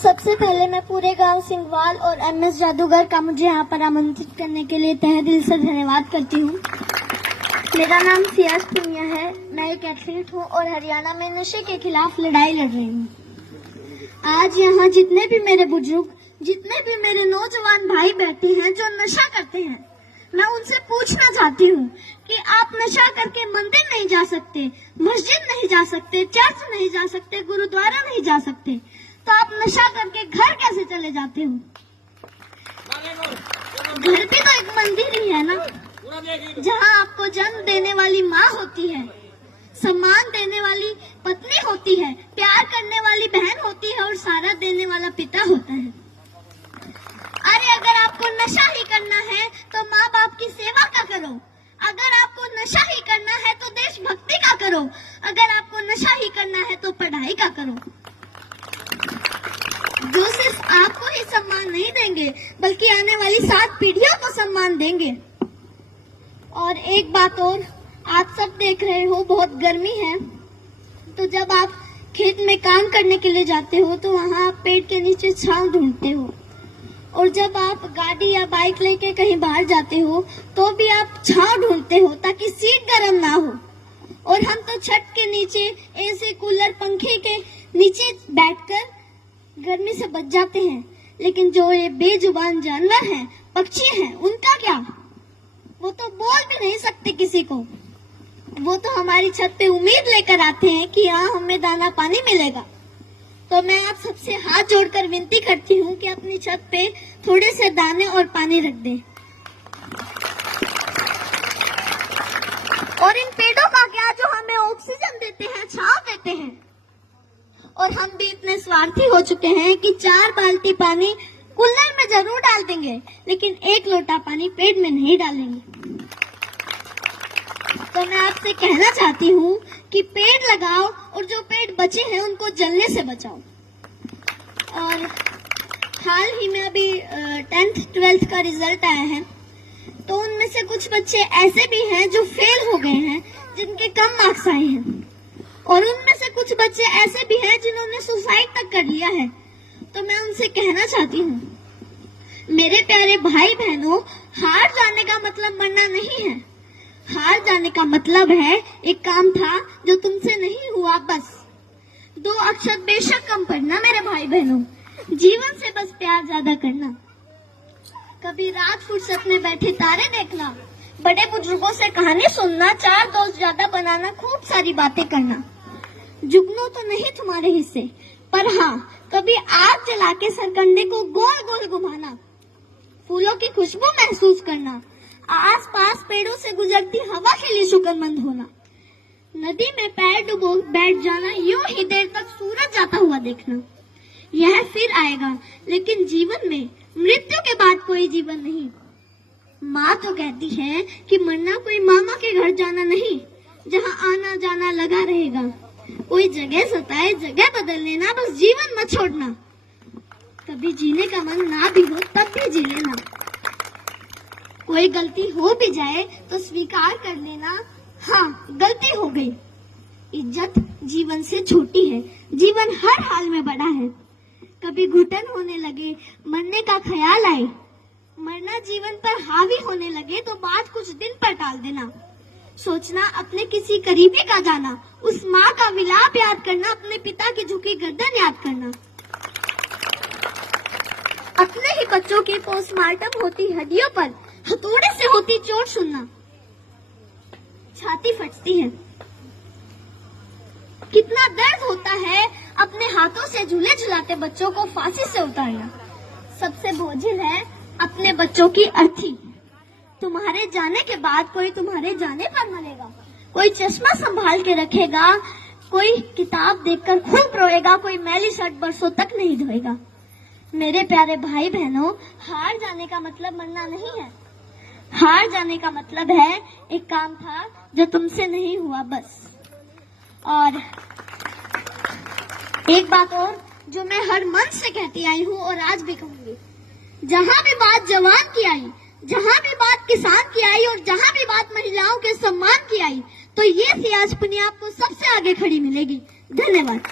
सबसे पहले मैं पूरे गांव सिंघवाल और एमएस जादूगर का मुझे यहाँ पर आमंत्रित करने के लिए तहे दिल से धन्यवाद करती हूँ। मेरा नाम सियाज पुनिया है। मैं एक एथलीट हूँ और हरियाणा में नशे के खिलाफ लड़ाई लड़ रही हूँ। आज यहाँ जितने भी मेरे बुजुर्ग, जितने भी मेरे नौजवान भाई बैठे हैं जो नशा करते हैं, मैं उनसे पूछना चाहती हूँ कि आप नशा करके मंदिर नहीं जा सकते, मस्जिद नहीं जा सकते, चर्च नहीं जा सकते, गुरुद्वारा नहीं जा सकते, तो आप नशा करके घर कैसे चले जाते हो? घर भी तो एक मंदिर ही है ना, जहाँ आपको जन्म देने वाली माँ होती है, सम्मान देने वाली पत्नी होती है, प्यार करने वाली बहन होती है और सहारा देने वाला पिता होता है। अरे अगर आपको नशा ही करना है तो माँ बाप की सेवा का करो। अगर आपको नशा ही करना है तो देशभक्ति का करो। अगर आपको नशा ही करना है तो पढ़ाई का करो। जो सिर्फ आपको ही सम्मान नहीं देंगे बल्कि आने वाली 7 पीढ़ियों को सम्मान देंगे। और एक बात और, आप सब देख रहे हो बहुत गर्मी है, तो जब आप खेत में काम करने के लिए जाते हो तो वहाँ आप पेड़ के नीचे छांव ढूंढते हो, और जब आप गाड़ी या बाइक लेके कहीं बाहर जाते हो तो भी आप छांव ढूंढते हो ताकि सीट गर्म ना हो। और हम तो छत के नीचे एसी, कूलर, पंखे के नीचे बैठकर गर्मी से बच जाते हैं। लेकिन जो ये बेजुबान जानवर हैं, पक्षी हैं, उनका क्या? वो तो बोल भी नहीं सकते किसी को। वो तो हमारी छत पे उम्मीद लेकर आते हैं कि यहाँ हमें दाना पानी मिलेगा। तो मैं आप सबसे हाथ जोड़कर विनती करती हूँ कि अपनी छत पे थोड़े से दाने और पानी रख दें। और इन पेड़ों का क्या जो हमें ऑक्सीजन देते हैं, छांव देते हैं। और हम भी इतने स्वार्थी हो चुके हैं कि 4 बाल्टी पानी कूलर में जरूर डाल देंगे, लेकिन 1 लोटा पानी पेड़ में नहीं डालेंगे। तो मैं आपसे कहना चाहती हूँ कि पेड़ लगाओ और जो पेड़ बचे हैं उनको जलने से बचाओ। और हाल ही में अभी 10th 12th का रिजल्ट आया है, तो उनमें से कुछ बच्चे ऐसे भी हैं जो फेल हो गए हैं, जिनके कम मार्क्स आए हैं, और उनमें से कुछ बच्चे ऐसे भी हैं जिन्होंने सुसाइड तक कर लिया है। तो मैं उनसे कहना चाहती हूँ, मेरे प्यारे भाई बहनों, हार जाने का मतलब मरना नहीं है। हार जाने का मतलब है एक काम था जो तुमसे नहीं हुआ, बस 2 अक्षर बेशक कम पढ़ना मेरे भाई बहनों। जीवन से बस प्यार ज्यादा करना, कभी रात फुर्सत में बैठे तारे देखना, बड़े बुजुर्गों से कहानी सुनना, 4 दोस्त ज्यादा बनाना, खूब सारी बातें करना। जुगनू तो नहीं तुम्हारे हिस्से, पर हाँ कभी आग जला के सरकंडे को गोल गोल घुमाना, फूलों की खुशबू महसूस करना, आसपास पेड़ों से गुजरती हवा के लिए शुक्रमंद होना, नदी में पैर डुबो बैठ जाना, यूं ही देर तक सूरज जाता हुआ देखना। यह फिर आएगा, लेकिन जीवन में मृत्यु के बाद कोई जीवन नहीं। माँ तो कहती है कि मरना कोई मामा के घर जाना नहीं, जहाँ आना जाना लगा रहेगा। कोई जगह सताए, जगह बदल लेना, बस जीवन मत छोड़ना। कभी जीने का मन ना भी हो तब भी जी लेना। कोई गलती हो भी जाए तो स्वीकार कर लेना, हाँ गलती हो गई। इज्जत जीवन से छोटी है, जीवन हर हाल में बड़ा है। कभी घुटन होने लगे, मरने का ख्याल आए, मरना जीवन पर हावी होने लगे तो बात कुछ दिन पर टाल देना। सोचना अपने किसी करीबी का जाना, उस माँ का विलाप याद करना, अपने पिता की झुकी गर्दन याद करना, अपने ही बच्चों की पोस्टमार्टम होती हड्डियों पर हथौड़े से होती चोट सुनना, छाती फटती है। कितना दर्द होता है अपने हाथों से झूले झुलाते बच्चों को फांसी से उतारना। सबसे बोझिल है अपने बच्चों की अर्थी। तुम्हारे जाने के बाद कोई तुम्हारे जाने पर मरेगा, कोई चश्मा संभाल के रखेगा, कोई किताब देखकर खूब रोएगा, कोई मैली शर्ट बरसों तक नहीं धोएगा। मेरे प्यारे भाई बहनों, हार जाने का मतलब मरना नहीं है। हार जाने का मतलब है एक काम था जो तुमसे नहीं हुआ, बस। और एक बात और जो मैं हर मन से कहती आई हूँ और आज भी कहूंगी, जहाँ भी बात जवान की आई, जहाँ भी बात किसान की आई और जहाँ भी बात महिलाओं के सम्मान की आई, तो ये सियाज पुनिया आपको सबसे आगे खड़ी मिलेगी। धन्यवाद।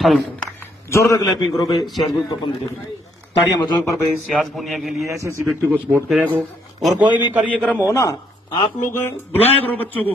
जोरदार क्लैपिंग करो भाई सियाज तो अपन देख रहे ताड़ियां बजाओ पर भाई सियाज पुनिया के लिए ऐसे व्यक्ति को सपोर्ट करेगा। और कोई भी कार्यक्रम हो ना, आप लोग बुलाया करो बच्चों को।